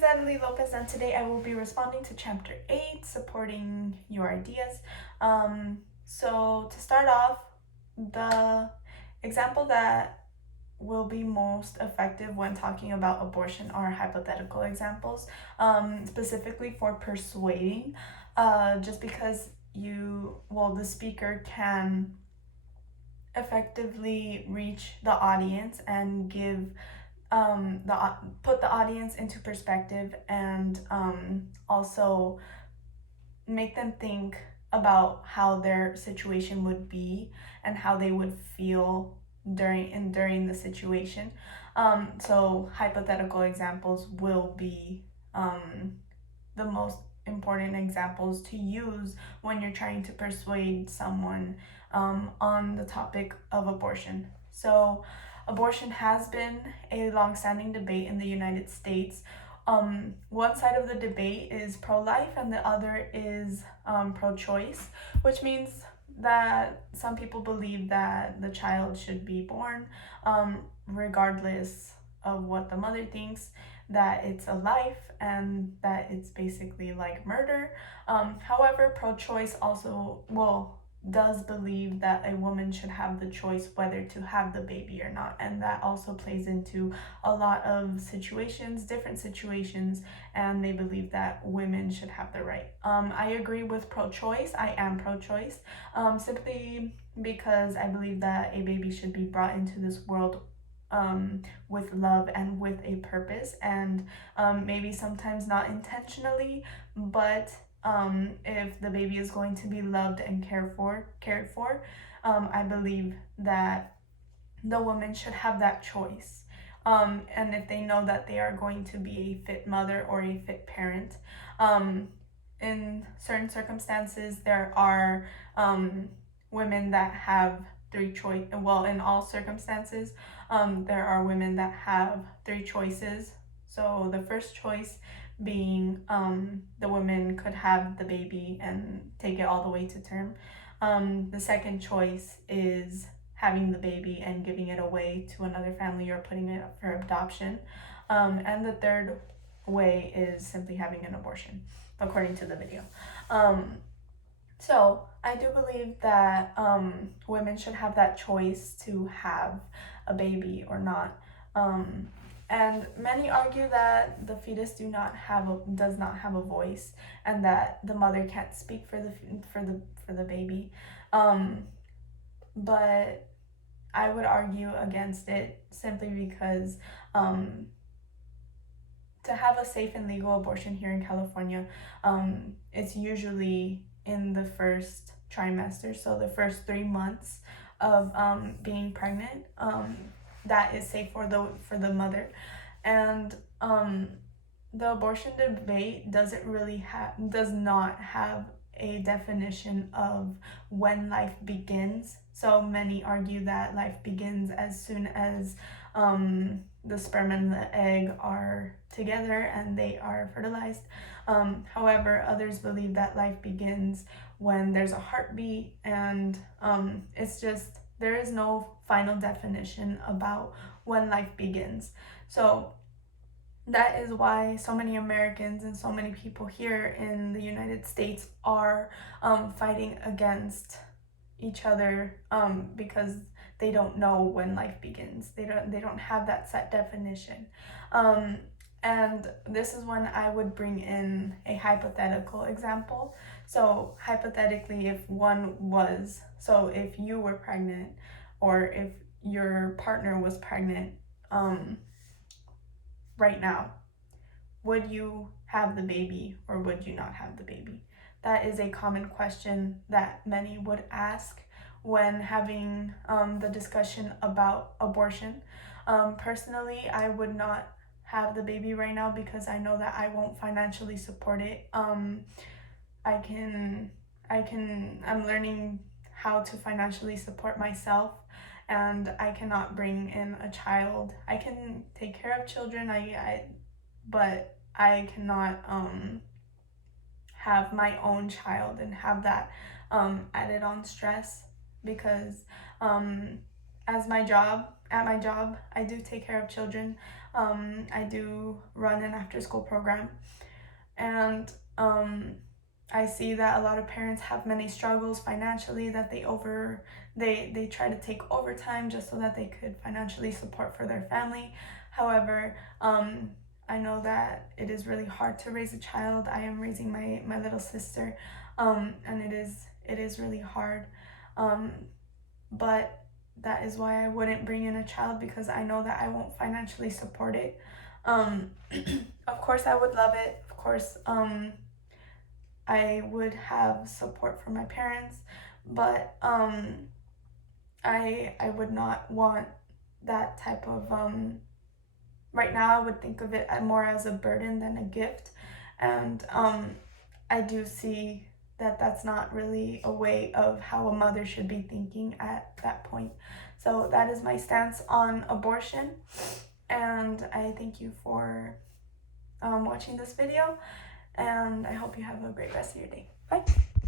is Natalie Lopez, and today I will be responding to Chapter 8, Supporting Your Ideas. So, to start off, the example that will be most effective when talking about abortion are hypothetical examples, specifically for persuading, just because the speaker can effectively reach the audience and give put the audience into perspective and also make them think about how their situation would be and how they would feel during the situation. So hypothetical examples will be the most important examples to use when you're trying to persuade someone on the topic of abortion. So, abortion has been a long-standing debate in the United States. One side of the debate is pro-life and the other is pro-choice, which means that some people believe that the child should be born regardless of what the mother thinks, that it's a life and that it's basically like murder. However, pro-choice also does believe that a woman should have the choice whether to have the baby or not, and that also plays into a lot of situations, different situations, and they believe that women should have the right. I agree with pro-choice. I am pro-choice, simply because I believe that a baby should be brought into this world with love and with a purpose, and maybe sometimes not intentionally, but if the baby is going to be loved and cared for, I believe that the woman should have that choice. And if they know that they are going to be a fit mother or a fit parent, in certain circumstances, there are women that have three choice. Well, in all circumstances, there are women that have three choices. So the first choice being the woman could have the baby and take it all the way to term. The second choice is having the baby and giving it away to another family or putting it up for adoption. And the third way is simply having an abortion, according to the video. So I do believe that women should have that choice to have a baby or not. And many argue that the fetus does not have a voice, and that the mother can't speak for the baby. But I would argue against it simply because to have a safe and legal abortion here in California, it's usually in the first trimester, so the first 3 months of being pregnant. That is safe for the mother, and the abortion debate does not have a definition of when life begins. So many argue that life begins as soon as the sperm and the egg are together and they are fertilized. However, others believe that life begins when there's a heartbeat, and it's just there is no final definition about when life begins. So that is why so many Americans and so many people here in the United States are fighting against each other, because they don't know when life begins. They don't have that set definition. And this is when I would bring in a hypothetical example. So hypothetically, if you were pregnant, or if your partner was pregnant right now, would you have the baby or would you not have the baby? That is a common question that many would ask when having the discussion about abortion. Personally, I would not have the baby right now because I know that I won't financially support it. I'm learning how to financially support myself, and I cannot bring in a child. I can take care of children, but I cannot have my own child and have that added on stress, because as my job at my job, I do take care of children. I do run an after-school program, and I see that a lot of parents have many struggles financially, that they try to take overtime just so that they could financially support for their family. However, I know that it is really hard to raise a child. I am raising my little sister, and it is really hard. Um, but that is why I wouldn't bring in a child, because I know that I won't financially support it. Um, of course, I would love it. Of course, I would have support from my parents, but I would not want that type of right now I would think of it more as a burden than a gift, and I do see that that's not really a way of how a mother should be thinking at that point. So that is my stance on abortion, and I thank you for watching this video, and I hope you have a great rest of your day. Bye.